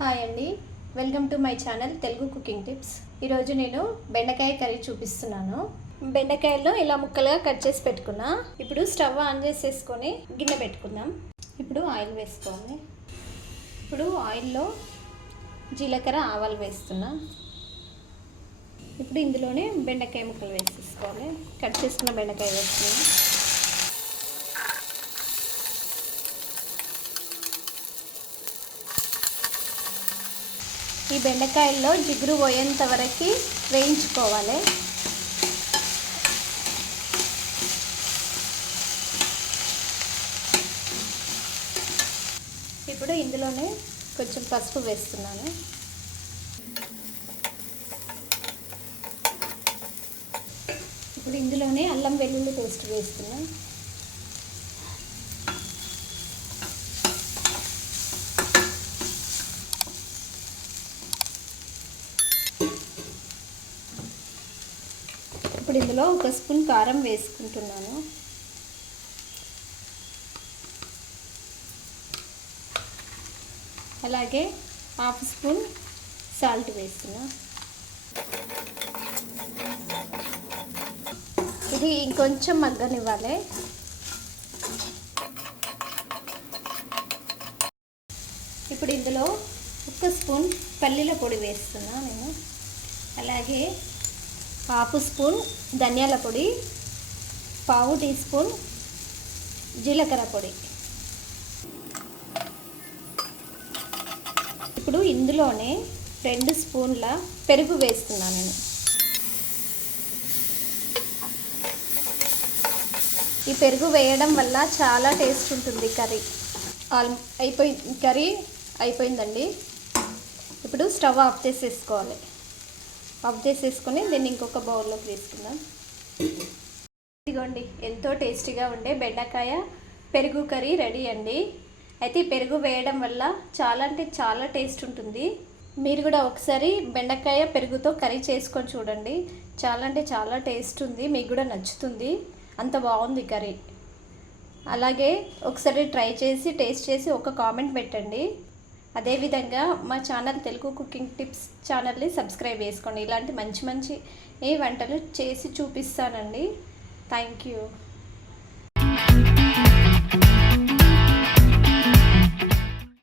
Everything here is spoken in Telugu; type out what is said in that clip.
హాయ్ అండి. Welcome to my channel Telugu cooking tips. ఈరోజు నేను బెండకాయ కర్రీ చూపిస్తున్నాను. బెండకాయలను ఇలా ముక్కలుగా కట్ చేసి పెట్టుకున్నా. ఇప్పుడు స్టవ్ ఆన్ చేసేసుకొని గిన్నె పెట్టుకుందాం. ఇప్పుడు ఆయిల్ వేసుకోవాలి ఇప్పుడు ఆయిల్లో జీలకర్ర ఆవాలు వేస్తున్నా. ఇప్పుడు ఇందులోనే బెండకాయ ముక్కలు వేసేసుకోవాలి. కట్ చేసుకున్న బెండకాయ వేస్తున్నా ఈ బెండకాయల్లో జిగురు పోయేంత వరకు వేయించుకోవాలి. ఇప్పుడు ఇందులోనే కొంచెం పసుపు వేస్తున్నాను. ఇప్పుడు ఇందులోనే అల్లం వెల్లుల్లి పేస్ట్ వేస్తున్నాను. ఇప్పుడు ఇందులో ఒక స్పూన్ కారం వేసుకుంటున్నాను. అలాగే హాఫ్ స్పూన్ సాల్ట్ వేస్తున్నా. ఇది ఇంకొంచెం మగ్గనివ్వాలి. ఇప్పుడు ఇందులో ఒక స్పూన్ పల్లీల పొడి వేస్తున్నా నేను. అలాగే హాఫ్ స్పూన్ ధనియాల పొడి పావు టీ స్పూన్ జీలకర్ర పొడి. ఇప్పుడు ఇందులోనే రెండు స్పూన్ల పెరుగు వేస్తున్నాను నేను. ఈ పెరుగు వేయడం వల్ల చాలా టేస్ట్ ఉంటుంది కర్రీ. ఆల్ అయిపోయింది కర్రీ అయిపోయిందండి. ఇప్పుడు స్టవ్ ఆఫ్ చేసేసుకోవాలి. ఆఫ్ చేసేసుకొని దీన్ని ఇంకొక బౌల్లోకి తీసుకుందాం. ఇదిగోండి ఎంతో టేస్టీగా ఉండే బెండకాయ పెరుగు కర్రీ రెడీ అండి. అయితే పెరుగు వేయడం వల్ల చాలా అంటే చాలా టేస్ట్ ఉంటుంది. మీరు కూడా ఒకసారి బెండకాయ పెరుగుతో కర్రీ చేసుకొని చూడండి. చాలా అంటే చాలా టేస్ట్ ఉంది మీకు కూడా నచ్చుతుంది. అంత బాగుంది కర్రీ. అలాగే ఒకసారి ట్రై చేసి టేస్ట్ చేసి ఒక కామెంట్ పెట్టండి. అదేవిధంగా మా ఛానల్ తెలుగు కుకింగ్ టిప్స్ ఛానల్ని సబ్స్క్రైబ్ చేసుకోండి. ఇలాంటి మంచి మంచి ఏ వంటలు చేసి చూపిస్తానండి. Thank you.